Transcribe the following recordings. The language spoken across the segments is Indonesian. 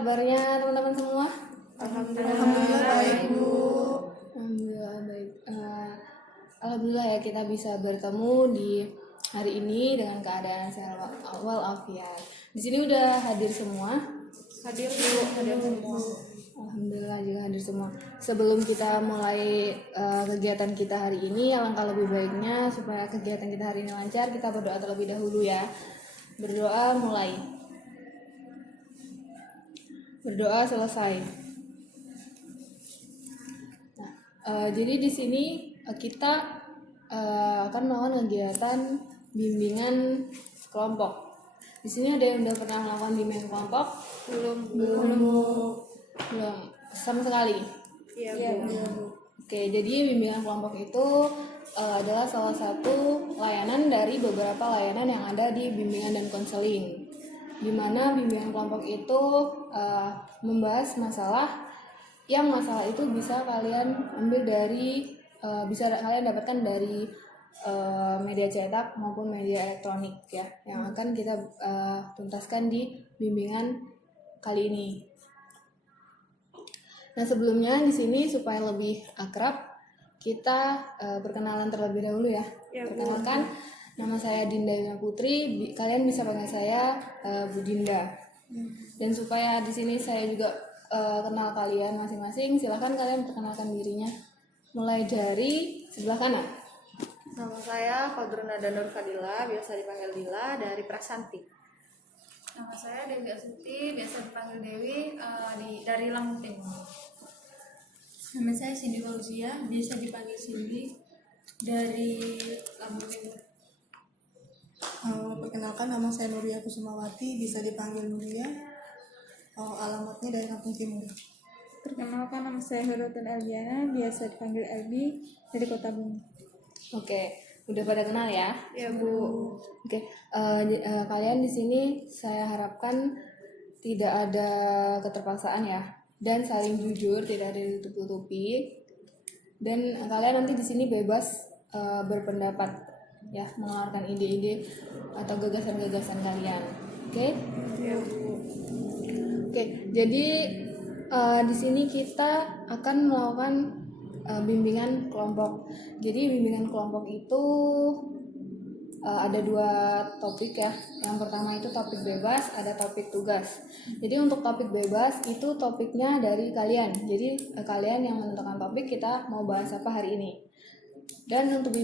kabarnya teman-teman semua? Alhamdulillah baik, Bu. Alhamdulillah baik. Alhamdulillah ya kita bisa bertemu di hari ini dengan keadaan sehat walafiat. Di sini udah hadir semua. Hadir semua. Alhamdulillah juga hadir semua. Sebelum kita mulai kegiatan kita hari ini, alangkah lebih baiknya supaya kegiatan kita hari ini lancar, kita berdoa terlebih dahulu ya. Berdoa mulai. Berdoa selesai. Nah, jadi di sini kita akan melakukan kegiatan bimbingan kelompok. Di sini ada yang udah pernah melakukan bimbingan kelompok? Belum sama sekali. Iya, Bu. Oke, jadi bimbingan kelompok itu adalah salah satu layanan dari beberapa layanan yang ada di bimbingan dan konseling. Di mana bimbingan kelompok itu membahas masalah itu bisa kalian ambil dari bisa kalian dapatkan dari media cetak maupun media elektronik ya, yang akan kita tuntaskan di bimbingan kali ini. Nah, sebelumnya di sini supaya lebih akrab kita perkenalan terlebih dahulu ya. Perkenalkan, nama saya Dinda Yuna Putri. Kalian bisa panggil saya Bu Dinda. Dan supaya di sini saya juga kenal kalian masing-masing, silahkan kalian perkenalkan dirinya. Mulai dari sebelah kanan. Nama saya Fadruna Danur Fadila, biasa dipanggil Dila, dari Prasanti. Nama saya Dewi Asuti, biasa dipanggil Dewi, dari Lampung Timur. Nama saya Cindy Fauzia, biasa dipanggil Cindy, dari Lampung Timur. Perkenalkan, nama saya Nuria Kusumawati, bisa dipanggil Nuria. Alamatnya dari Lampung Timur. Perkenalkan, nama saya Hirotun Elviana, biasa dipanggil Elbi, dari Kota Bumi. Oke, udah pada kenal ya? Iya, Bu. Oke, kalian di sini saya harapkan tidak ada keterpaksaan ya, dan saling jujur, tidak ada ditutup-tutupi, dan kalian nanti di sini bebas berpendapat ya, mengeluarkan ide-ide atau gagasan-gagasan kalian. Oke? Iya, Bu. Oke, jadi di sini kita akan melakukan bimbingan kelompok. Jadi bimbingan kelompok itu ada dua topik ya. Yang pertama itu topik bebas, ada topik tugas. Jadi untuk topik bebas itu topiknya dari kalian. Jadi kalian yang menentukan topik, kita mau bahas apa hari ini. Dan untuk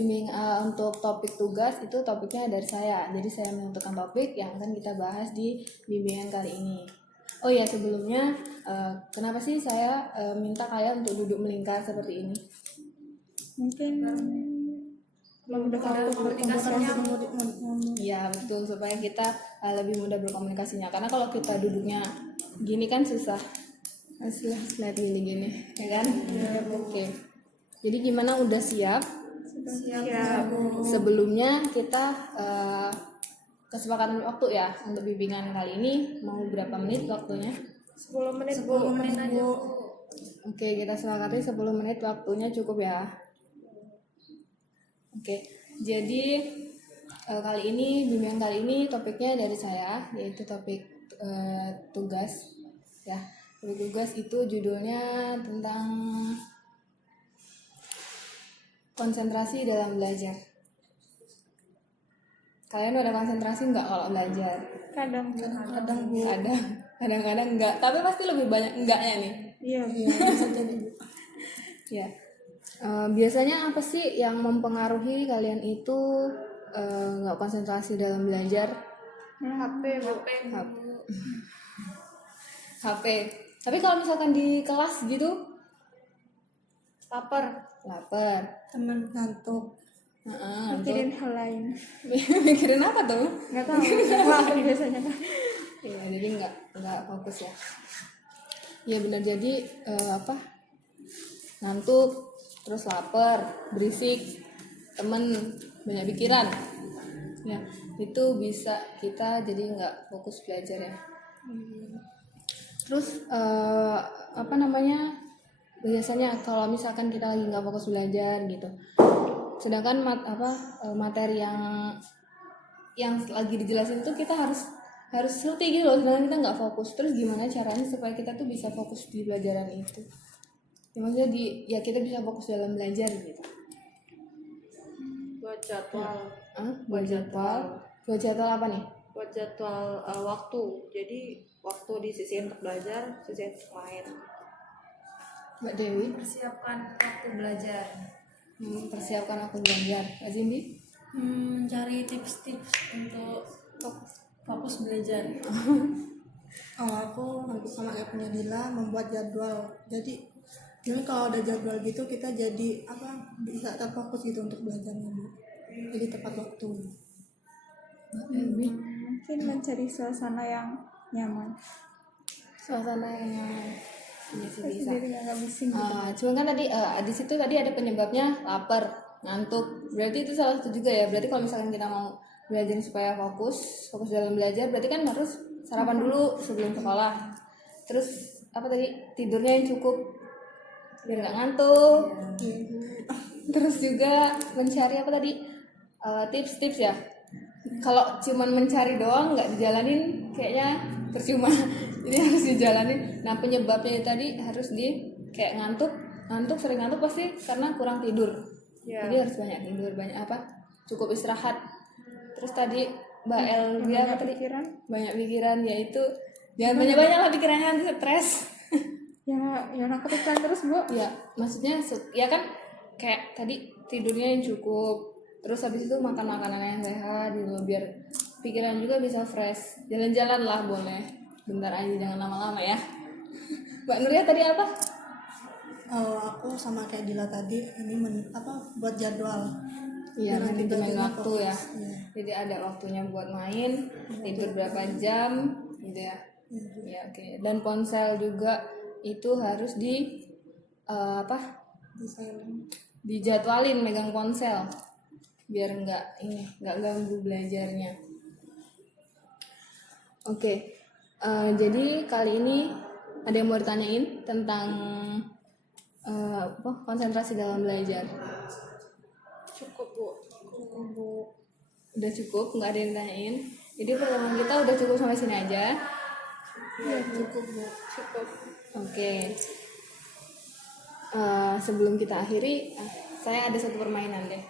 untuk topik tugas itu topiknya dari saya. Jadi saya menentukan topik yang akan kita bahas di bimbingan kali ini. Oh ya, sebelumnya kenapa sih saya minta kalian untuk duduk melingkar seperti ini? Mungkin memudahkan komunikasinya. Iya betul, supaya kita lebih mudah berkomunikasinya. Karena kalau kita duduknya gini kan susah. Slide gini, ya kan? Oke. Jadi gimana, udah siap? Siap, Bu. Sebelumnya kita kesepakatan waktu ya untuk bimbingan kali ini, mau berapa menit waktunya? 10 menit, Bu. aja, Bu. Oke, kita sepakati 10 menit waktunya cukup ya. Oke, jadi kali ini bimbingan kali ini topiknya dari saya, yaitu topik tugas ya. Topik tugas itu judulnya tentang konsentrasi dalam belajar. Kalian ada konsentrasi nggak kalau belajar? kadang Bu. Kadang-kadang enggak, tapi pasti lebih banyak enggaknya nih. iya. Bisa jadi, Bu. Ya. Biasanya apa sih yang mempengaruhi kalian itu nggak konsentrasi dalam belajar? HP, Bu. HP. Tapi kalau misalkan di kelas gitu, Lapar. Teman ngantuk. Mikirin hal lain. Mikirin apa tuh? Nggak tahu. Lapar biasanya. Iya, jadi nggak fokus ya. Iya benar, jadi ngantuk, terus lapar, berisik, temen, banyak pikiran. Ya, itu bisa kita jadi nggak fokus belajar ya. Terus biasanya kalau misalkan kita lagi nggak fokus belajar gitu, sedangkan materi yang lagi dijelasin itu kita harus harus healthy gitu loh, sedangkan kita nggak fokus. Terus gimana caranya supaya kita tuh bisa fokus di pelajaran itu? Ya, maksudnya ya kita bisa fokus dalam belajar gitu. Buat jadwal. Buat jadwal apa nih? Buat jadwal waktu. Jadi waktu disisihin untuk belajar, sisihin untuk main. Mbak Dewi, Persiapkan waktu belajar. persiapkan aku belajar. Mbak Zimbi? Cari tips-tips untuk fokus belajar. Kalau aku hampir sama kayak punya Dila, membuat jadwal. Jadi kalau ada jadwal gitu kita jadi bisa terfokus gitu untuk belajarnya, Bu. Jadi tepat waktu. Mungkin mencari suasana yang nyaman. Suasana yang nyaman. Iya sih, bisa. Jadi nggak bising gitu. Cuma kan tadi di situ tadi ada penyebabnya lapar, ngantuk. Berarti itu salah satu juga ya. Berarti kalau misalkan kita mau belajar supaya fokus dalam belajar, berarti kan harus sarapan dulu sebelum sekolah. Terus apa tadi, tidurnya yang cukup biar nggak ngantuk. Terus juga mencari apa tadi, tips-tips ya. Kalau cuman mencari doang nggak dijalanin kayaknya percuma. Jadi harus dijalanin. Nah, penyebabnya tadi harus kayak ngantuk, sering ngantuk pasti karena kurang tidur. Ya. Jadi harus banyak tidur, cukup istirahat. Terus tadi Mbak Elvia apa tadi? Banyak pikiran, yaitu jangan banyak-banyak lah pikirannya, nanti stres. Ya kepikiran terus, Bu. Ya, maksudnya ya kan kayak tadi tidurnya yang cukup, terus habis itu makan makanan yang sehat gitu biar pikiran juga bisa fresh. Jalan-jalan lah boleh, bentar aja, jangan lama-lama ya. Mbak Nuria tadi apa? Aku sama kayak Dila tadi, ini buat jadwal. Iya, Biar kita manajemen juga waktu ya. fokus. Iya. Jadi ada waktunya buat main, tidur berapa jam gitu ya. Ya, oke. Dan ponsel juga itu harus dijadwalin megang ponsel biar nggak ganggu belajarnya. Oke. Jadi kali ini ada yang mau ditanyain tentang konsentrasi dalam belajar. Cukup, Bu. Udah cukup, nggak ada yang tanyain. Jadi pertemuan kita udah cukup sampai sini aja. Ya, cukup, Bu. Cukup. Oke. Sebelum kita akhiri, saya ada satu permainan deh.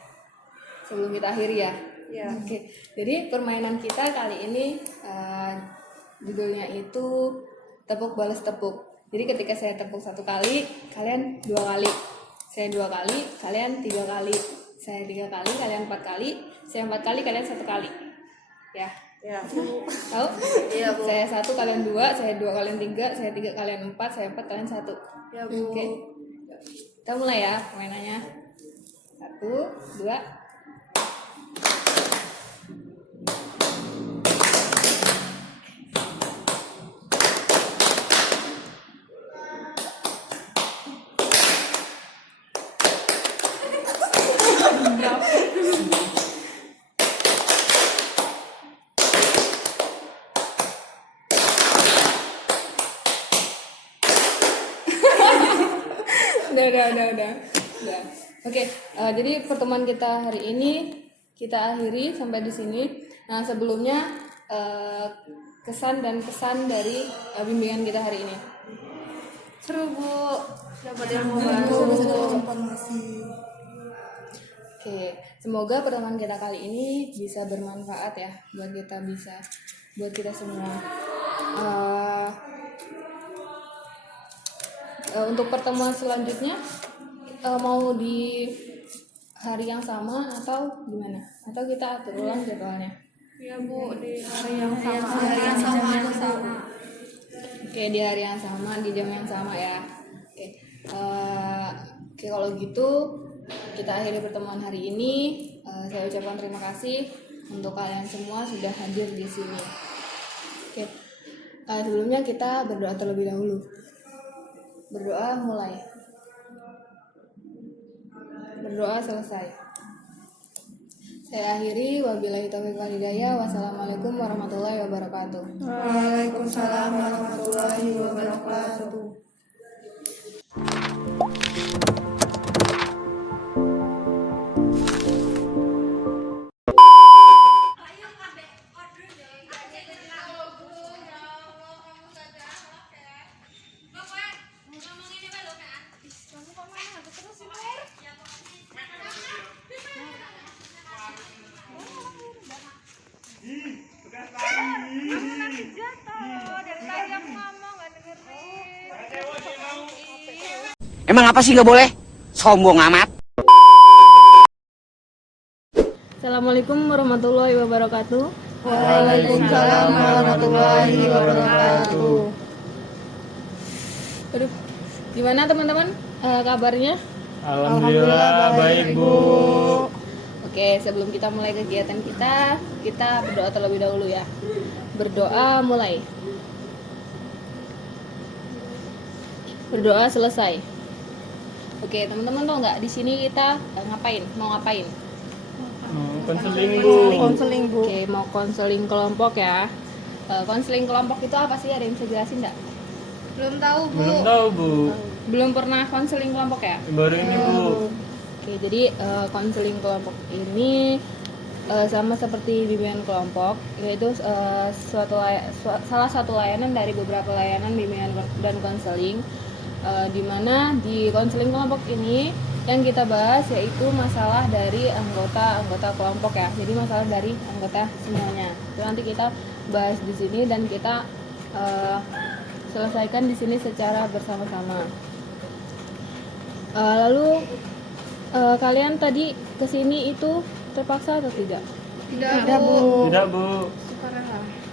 Sebelum kita akhiri ya. Ya. Oke. Jadi permainan kita kali ini judulnya itu tepuk balas tepuk. Jadi ketika saya tepuk 1 kali, kalian 2 kali. Saya 2 kali, kalian 3 kali. Saya 3 kali, kalian 4 kali. Saya 4 kali, kalian 1 kali. Ya. Ya. Tahu? Iya, Bu. Saya 1, kalian 2, saya 2, kalian 3, saya 3, kalian 4, saya 4, kalian 1. Ya, Bu. Oke. Kita mulai ya permainannya. 1, 2. Udah. Oke, jadi pertemuan kita hari ini kita akhiri sampai di sini. Nah, sebelumnya kesan dan pesan dari bimbingan kita hari ini. Seru, Bu. Dapat ilmu baru. Bisa dapat informasi. Oke, semoga pertemuan kita kali ini bisa bermanfaat ya buat kita semua. Untuk pertemuan selanjutnya mau di hari yang sama atau gimana? Atau kita atur ulang jadwalnya? Ya, Bu, di hari yang sama. Oke, di hari yang sama, di jam yang sama ya. Oke, kalau gitu kita akhiri pertemuan hari ini. Saya ucapkan terima kasih untuk kalian semua sudah hadir di sini. Oke, sebelumnya kita berdoa terlebih dahulu. Berdoa mulai. Berdoa selesai. Saya akhiri, wabillahi taufiq wal hidayah. Wassalamualaikum warahmatullahi wabarakatuh. Waalaikumsalam warahmatullahi wabarakatuh. Emang apa sih nggak boleh? Sombong amat. Assalamualaikum warahmatullahi wabarakatuh. Waalaikumsalam warahmatullahi wabarakatuh. Aduh, gimana teman-teman kabarnya? Alhamdulillah baik Bu. Oke, sebelum kita mulai kegiatan kita berdoa terlebih dahulu ya. Berdoa mulai. Berdoa selesai. Oke, teman-teman tahu nggak di sini kita ngapain? Mau ngapain? Konseling Bu. Konseling Bu. Oke, mau konseling kelompok ya. Konseling kelompok itu apa sih? Ada yang bisa jelasin nggak? Belum tahu Bu. Belum tahu Bu. Belum pernah konseling kelompok ya? Baru ini Bu. Oke, jadi konseling kelompok ini sama seperti bimbingan kelompok, yaitu salah satu layanan dari beberapa layanan bimbingan dan konseling, di mana di konseling kelompok ini yang kita bahas yaitu masalah dari anggota kelompok ya. Jadi masalah dari anggota semuanya. Itu nanti kita bahas di sini dan kita selesaikan di sini secara bersama-sama. Lalu kalian tadi kesini itu terpaksa atau tidak? Tidak Bu. Tidak Bu.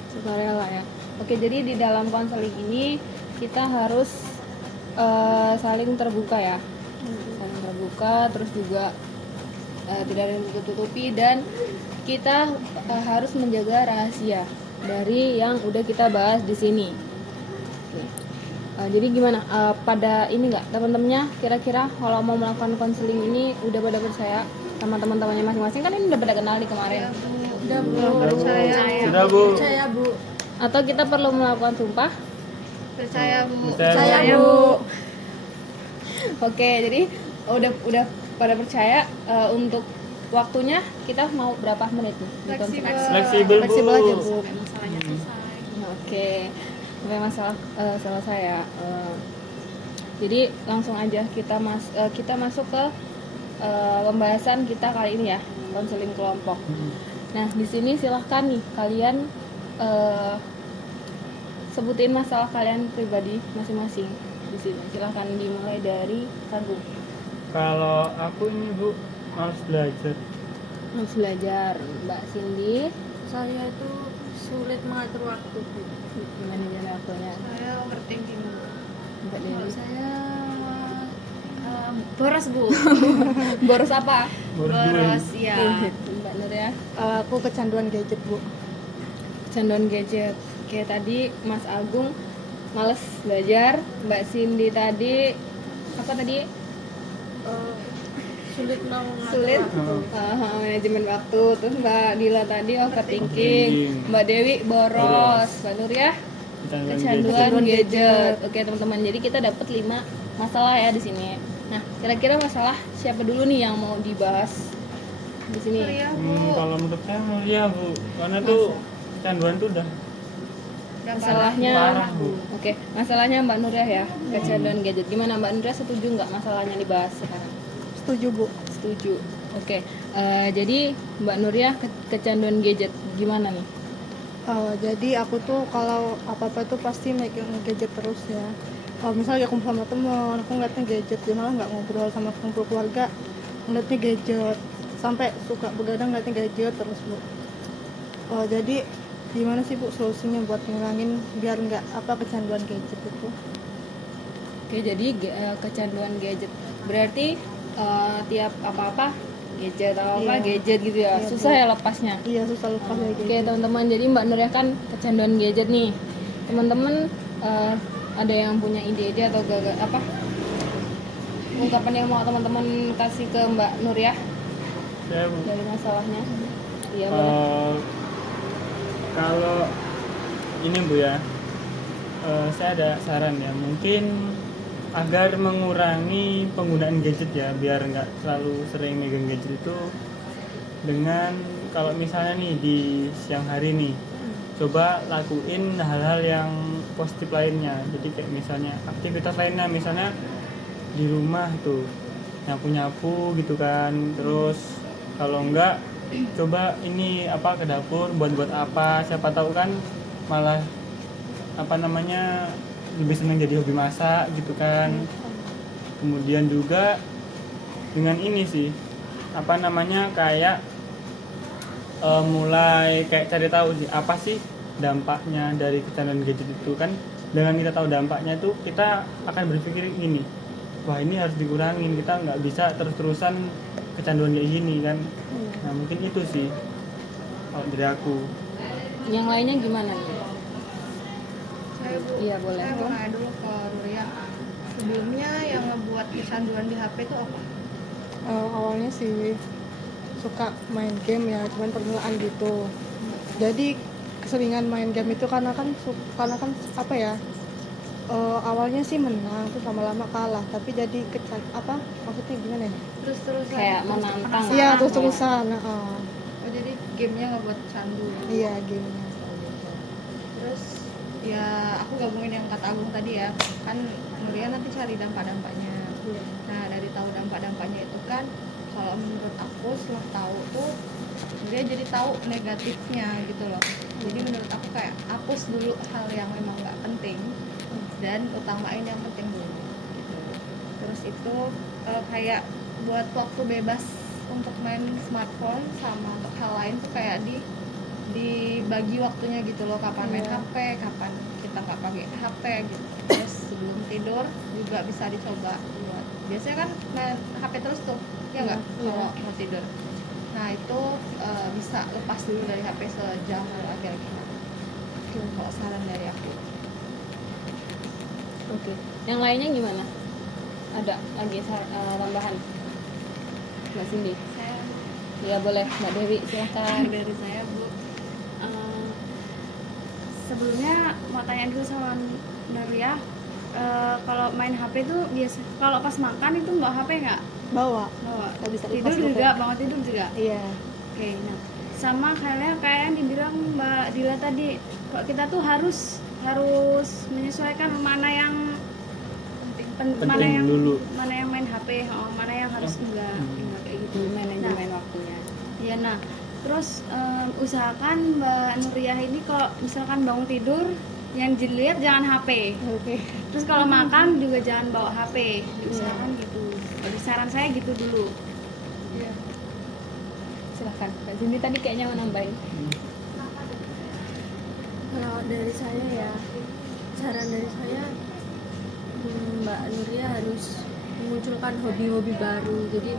Sukarela ya. Oke, jadi di dalam konseling ini kita harus saling terbuka ya, saling terbuka, terus juga tidak ada yang tutup-tutupi, dan kita harus menjaga rahasia dari yang udah kita bahas di sini. Jadi gimana pada ini nggak teman-temannya, kira-kira kalau mau melakukan konseling ini udah pada percaya sama teman-temannya masing-masing, kan ini udah pada kenal di kemarin. Udah Bu. Sudah Bu. Percaya Bu. Atau kita perlu melakukan sumpah? Percaya Bu. Percaya Bu. Oke, jadi udah pada percaya. Untuk waktunya kita mau berapa menit nih? di konseling? Fleksibel Bu. Fleksibel aja Bu. Oke, sampai masalah selesai ya. Jadi langsung aja kita masuk ke pembahasan kita kali ini ya, konseling kelompok. Nah, di sini silahkan nih kalian sebutin masalah kalian pribadi masing-masing di sini. Silahkan dimulai dari Kanggu. Kalau aku ini Bu harus belajar. Harus belajar. Mbak Cindy, Saya itu sulit mengatur waktu Bu. gimana jalan waktunya? Saya overthinking Bu. Mbak Dewi. Saya boros Bu. Boros apa? Boros ya. Mbak Nur ya. Aku kecanduan gadget Bu. Canduan gadget. Oke, tadi Mas Agung males belajar, Mbak Cindy tadi apa tadi? Sulit mengatur Sulit waktu. manajemen waktu. Terus Mbak Dila tadi overthinking, Mbak Dewi boros, Mbak Nur ya kecanduan gadget. Oke teman-teman, jadi kita dapat 5 masalah ya di sini. Nah, kira-kira masalah siapa dulu nih yang mau dibahas di sini? Kalau menurut saya mulia Bu, karena tuh kecanduan tuh udah Masalahnya, parah Bu. oke, masalahnya Mbak Nuriyah ya, kecanduan gadget. Gimana Mbak Nuriyah, setuju nggak masalahnya dibahas sekarang? Setuju Bu. Setuju. Oke, jadi Mbak Nuriyah kecanduan gadget gimana nih? Jadi aku tuh kalau apa-apa tuh pasti megang gadget terus ya. Kalau misalnya aku sama temen, aku ngeliatnya gadget, dia malah nggak ngobrol sama kumpul keluarga, ngeliatnya gadget, sampai suka begadang ngeliatnya gadget terus Bu. Jadi gimana sih Bu solusinya buat ngilangin biar nggak kecanduan gadget itu? Oke, jadi kecanduan gadget berarti tiap apa-apa gadget atau apa Iya. gadget gitu ya, Iya, susah Bu. ya lepasnya. Iya susah lupa kayak Oke gitu. teman-teman, jadi Mbak Nuriyah kan kecanduan gadget nih. Teman-teman ada yang punya ide-ide atau apa ungkapan yang mau teman-teman kasih ke Mbak Nuriyah Saya Bu. dari masalahnya? Iya boleh. Kalau ini Bu ya, saya ada saran ya, mungkin agar mengurangi penggunaan gadget ya, biar nggak terlalu sering megang gadget itu, dengan kalau misalnya nih di siang hari nih, coba lakuin hal-hal yang positif lainnya. Jadi kayak misalnya aktivitas lainnya, misalnya di rumah tuh nyapu-nyapu gitu kan, terus kalau enggak coba ini ke dapur buat apa, siapa tahu kan malah lebih senang jadi hobi masak gitu kan. Kemudian juga dengan ini sih apa namanya kayak mulai kayak cari tahu sih apa sih dampaknya dari kecanduan gadget itu kan. Dengan kita tahu dampaknya itu kita akan berpikir gini, wah ini harus dikurangin, kita nggak bisa terus-terusan kecanduan kayak gini kan. Nah mungkin itu sih kalau dari aku. Yang lainnya gimana nih? Saya Bu, Iya, boleh. saya mau nanya dulu ke Nuria. Sebelumnya yang ngebuat kecanduan di HP itu apa? Awalnya sih suka main game ya, cuman permulaan gitu. Jadi keseringan main game itu karena kan apa ya, awalnya sih menang terus lama-lama kalah, tapi jadi maksudnya gimana ya? Terus-terusan. Kayak menantang. Iya, terus-terusan. Oh, jadi gamenya ngebuat candu. Iya, gamenya. Terus ya aku gabungin yang kata Agung tadi ya, kan Nuria nanti cari dampak-dampaknya. Nah dari tahu dampak-dampaknya itu kan, kalau menurut aku setelah tahu tuh dia jadi tahu negatifnya gitu loh. Jadi menurut aku kayak hapus dulu hal yang memang nggak penting dan utamain yang penting dulu gitu. Terus itu kayak buat waktu bebas untuk main smartphone sama untuk hal lain tuh kayak dibagi waktunya gitu loh, kapan main HP, kapan kita nggak pakai HP gitu. Terus sebelum tidur juga bisa dicoba buat, biasanya kan main HP terus tuh ya nggak kalau mau tidur. Nah itu bisa lepas dulu dari HP sejam kira-kira. Itu kalau saran dari aku. Oke. Yang lainnya gimana? Ada lagi tambahan? Mbak Cindy? Saya Ya boleh, Mbak Dewi silahkan. dari saya Bu, sebelumnya mau tanya dulu sama Nuria, kalau main HP itu biasa kalau pas makan itu bawa HP nggak? Bawa. Bawa. Bisa Tidur lepas juga, HP. bangun tidur juga. Iya. Oke, nah sama kayak yang dibilang Mbak Dila tadi, kalau kita tuh harus menyesuaikan mana yang Penting dulu. mana yang main HP, mana yang harus enggak kayak gitu. Manajemen waktunya. Ya, nah terus usahakan Mbak Nuriyah ini kalau misalkan bangun tidur yang dilihat jangan HP. Oke. Terus kalau makan juga jangan bawa HP. Diusahakan gitu. Jadi saran saya gitu dulu. Silahkan. Mbak Cindy tadi kayaknya mau nambahin. Kalau dari saya ya, saran dari saya, Mbak Nuria harus memunculkan hobi-hobi baru. Jadi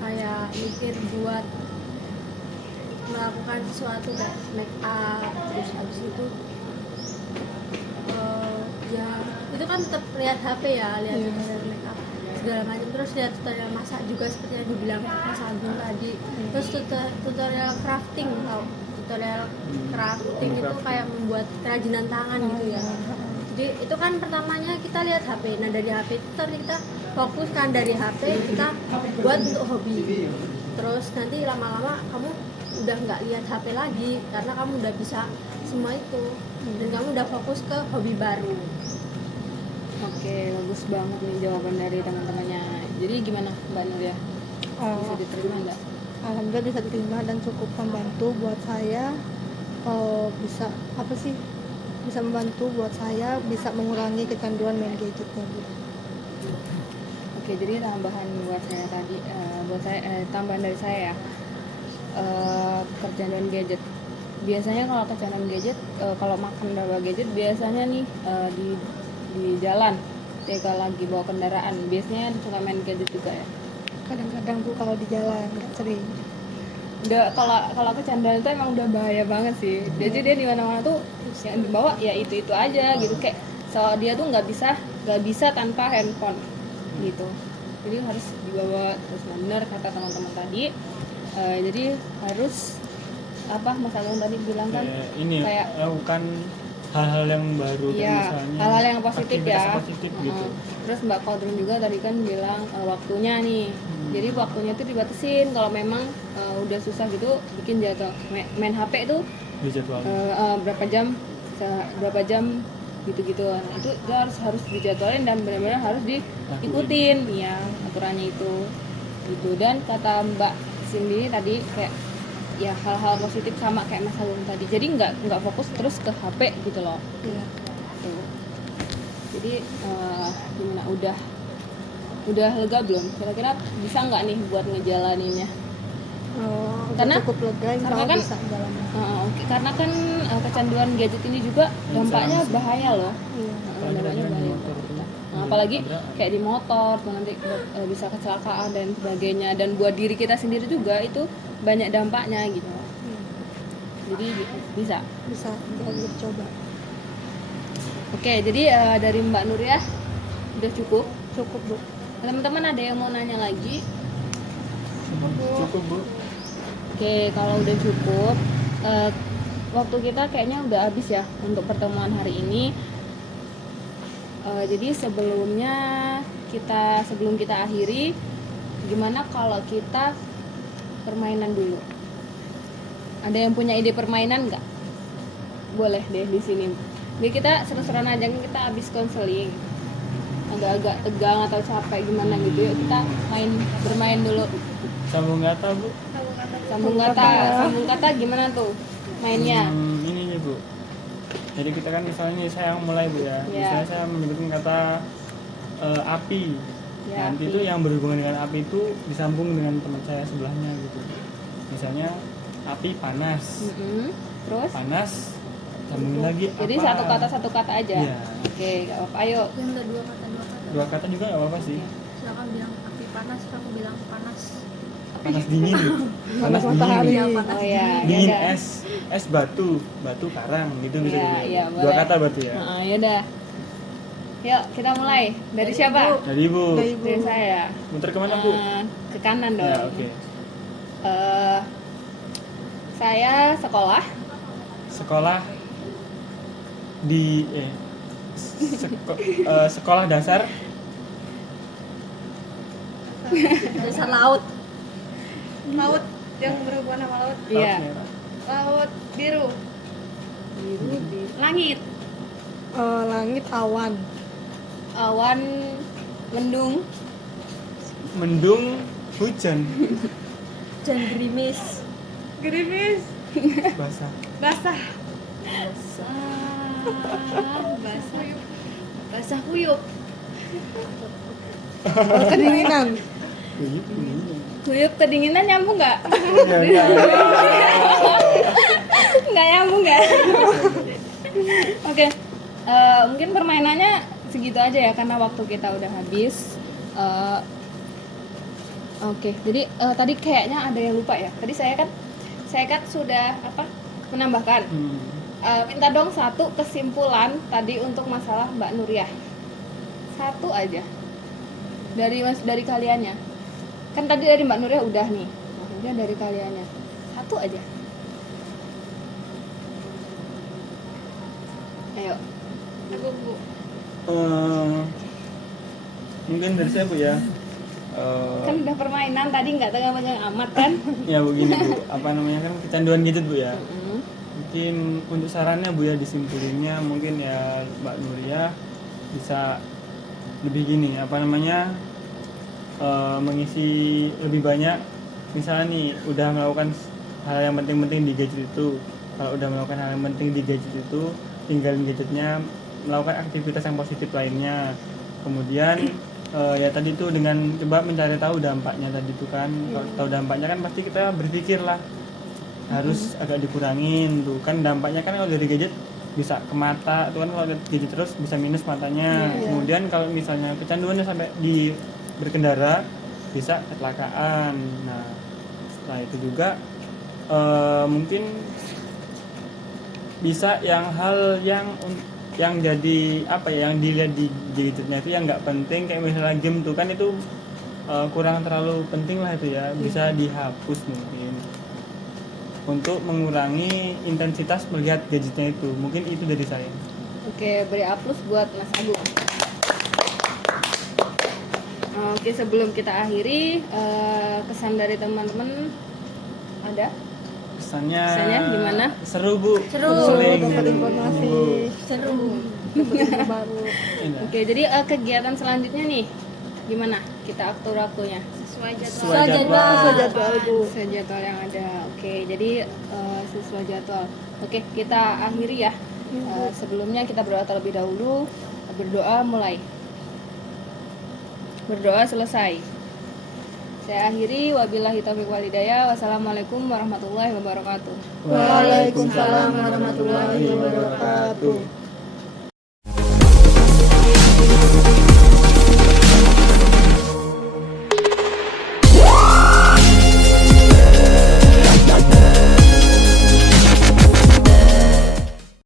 kayak mikir buat melakukan sesuatu kayak make up, terus habis itu ya itu kan tetap lihat HP ya, lihat tutorial make up segala macam, terus lihat tutorial masak juga seperti yang dibilang Mas Agung tadi, terus tutorial crafting, tutorial crafting itu kayak membuat kerajinan tangan gitu ya. Jadi itu kan pertamanya kita lihat HP, nah dari HP itu kita fokuskan dari HP kita buat untuk hobi, terus nanti lama-lama kamu udah nggak lihat HP lagi karena kamu udah bisa semua itu dan kamu udah fokus ke hobi baru. Oke, bagus banget nih jawaban dari teman-temannya. Jadi gimana Mbak Nur ya? Bisa diterima nggak? Alhamdulillah bisa diterima dan cukup membantu buat saya, bisa membantu buat saya bisa mengurangi kecanduan main gadgetnya Bu. Oke, jadi tambahan buat saya tadi, tambahan dari saya ya, kecanduan gadget. Biasanya kalau kecanduan gadget, kalau makan bawa gadget, biasanya nih di jalan, ketika lagi bawa kendaraan, biasanya suka main gadget juga ya. Kadang-kadang Bu kalau di jalan nggak sering. Udah, kalau kecanduan itu emang udah bahaya banget sih. Jadi dia di mana-mana tuh yang dibawa ya itu aja gitu, kayak dia tuh nggak bisa tanpa handphone gitu. Jadi harus dibawa terus, benar kata teman-teman tadi. Jadi harus Mas Agung tadi bilang kan kayak lakukan hal-hal yang baru, ya, misalnya hal-hal yang positif ya. positif gitu. Terus Mbak Kodrun juga tadi kan bilang waktunya nih. Jadi waktunya tuh dibatasin. Kalau memang udah susah gitu bikin jadwal main HP itu berapa jam gitu-gitu. Nah, itu harus dijadwalin dan benar-benar harus diikutin ya aturannya itu gitu. Dan kata Mbak Cindy tadi kayak ya hal-hal positif sama kayak Mas Agung tadi. Jadi nggak fokus terus ke HP gitu loh. Iya. Tuh. Jadi gimana, udah Udah lega belum? Kira-kira bisa nggak nih buat ngejalaninnya? Karena- cukup lega insya karena Allah kan- bisa jalan. Oke, karena kan kecanduan gadget ini juga dampaknya bahaya loh. Iya. Apalagi Dampaknya tadi kan di bahaya. motor tuh. Nah, apalagi Tabrakan. kayak di motor tuh nanti bisa kecelakaan dan sebagainya, dan buat diri kita sendiri juga itu banyak dampaknya gitu. Jadi bisa. Bisa jangan coba. Oke, jadi dari Mbak Nuriyah udah cukup. Cukup Bu. Teman-teman ada yang mau nanya lagi? Cukup Bu. Oke, kalau udah cukup, waktu kita kayaknya udah habis ya untuk pertemuan hari ini. Jadi sebelum kita akhiri, gimana kalau kita permainan dulu? Ada yang punya ide permainan nggak? Boleh deh di sini. Jadi kita seru-seruan aja, kita habis konseling. Agak-agak tegang atau capek gimana gitu, yuk kita bermain dulu. Sambung kata Bu. Sambung kata gimana tuh mainnya? Ini nih Bu. Jadi kita kan misalnya saya yang mulai Bu ya. Iya. Misalnya saya menyebutkan kata api. Ya, Nanti itu yang berhubungan dengan api itu disambung dengan teman saya sebelahnya gitu. Misalnya api panas. Terus? Panas sambungin lagi Jadi apa? satu kata aja. Iya. Oke, gak apa-apa. Ayo. Yang udah dua kata. Dua kata juga nggak apa-apa sih. Silakan bilang api panas, kamu bilang panas. Panas dingin. Panas Matahari. dingin. Oh ya, Dingin ya udah. es batu karang gitu bisa Iya, dibilang. iya, Dua boleh. kata berarti ya. Ya udah. Yuk, kita mulai. Dari siapa? Jadi Bu, Dari saya. muter kemana Bu? Ke kanan dong. Ya oke. Saya sekolah Di sekolah dasar Dasar laut. Laut yang berhubungan sama laut. Iya. Laut biru. Langit. Langit awan. Awan mendung. mendung hujan Hujan gerimis. Gerimis. basah. Basah. Basah kuyup. Kedinginan. Kuyup kedinginan nyambung nggak? Ya. Nggak nyambung nggak? Oke, mungkin permainannya segitu aja ya karena waktu kita udah habis. Oke, jadi tadi kayaknya ada yang lupa ya. Tadi saya kan sudah menambahkan. Minta dong satu kesimpulan tadi untuk masalah Mbak Nuriyah. Satu aja dari kaliannya. Kan tadi dari Mbak Nuriyah udah nih. Maksudnya dari kaliannya. Satu aja. Ayo. Aku Bu. Mungkin dari saya Bu ya. Kan udah permainan tadi nggak tegang-tegang amat kan? Ya begini Bu, apa namanya kan kecanduan gadget Bu ya. Mungkin untuk sarannya Bu ya, disimpulinnya mungkin ya Mbak Nuriyah bisa lebih gini, mengisi lebih banyak. Misalnya nih udah melakukan hal yang penting-penting di gadget itu, kalau udah melakukan hal yang penting di gadget itu, tinggalin gadgetnya, melakukan aktivitas yang positif lainnya. Kemudian ya tadi tuh dengan coba mencari tahu dampaknya tadi tuh kan. Kalau tahu dampaknya kan pasti kita berpikir lah harus agak dikurangin tuh kan, dampaknya kan kalau dari gadget bisa ke mata tuh kan, kalau gadget terus bisa minus matanya. Kemudian kalau misalnya kecanduannya sampai di berkendara bisa kecelakaan. Nah setelah itu juga mungkin bisa hal yang jadi yang dilihat di gadgetnya itu yang nggak penting, kayak misalnya game tuh kan itu kurang terlalu penting lah itu ya, bisa dihapus mungkin untuk mengurangi intensitas melihat gadgetnya itu. Mungkin itu dari saya. Oke, beri aplaus buat Mas Agung. Oke, sebelum kita akhiri, kesan dari teman-teman ada? Kesannya gimana? Seru Bu. Seru. Sering Dapat Bu. informasi. Seru. Dapat ilmu baru. Iya. Oke, jadi kegiatan selanjutnya nih gimana? Kita atur waktunya Sesuai jadwal. Sesuai jadwal. Sesuai jadwal Bu. sesuai jadwal yang ada. Oke, jadi sesuai jadwal. Oke, kita akhiri ya. Sebelumnya kita berdoa terlebih dahulu. Berdoa mulai. Berdoa selesai. Saya akhiri, wabillahi taufiq wal hidayah. Wassalamualaikum warahmatullahi wabarakatuh. Waalaikumsalam warahmatullahi wabarakatuh.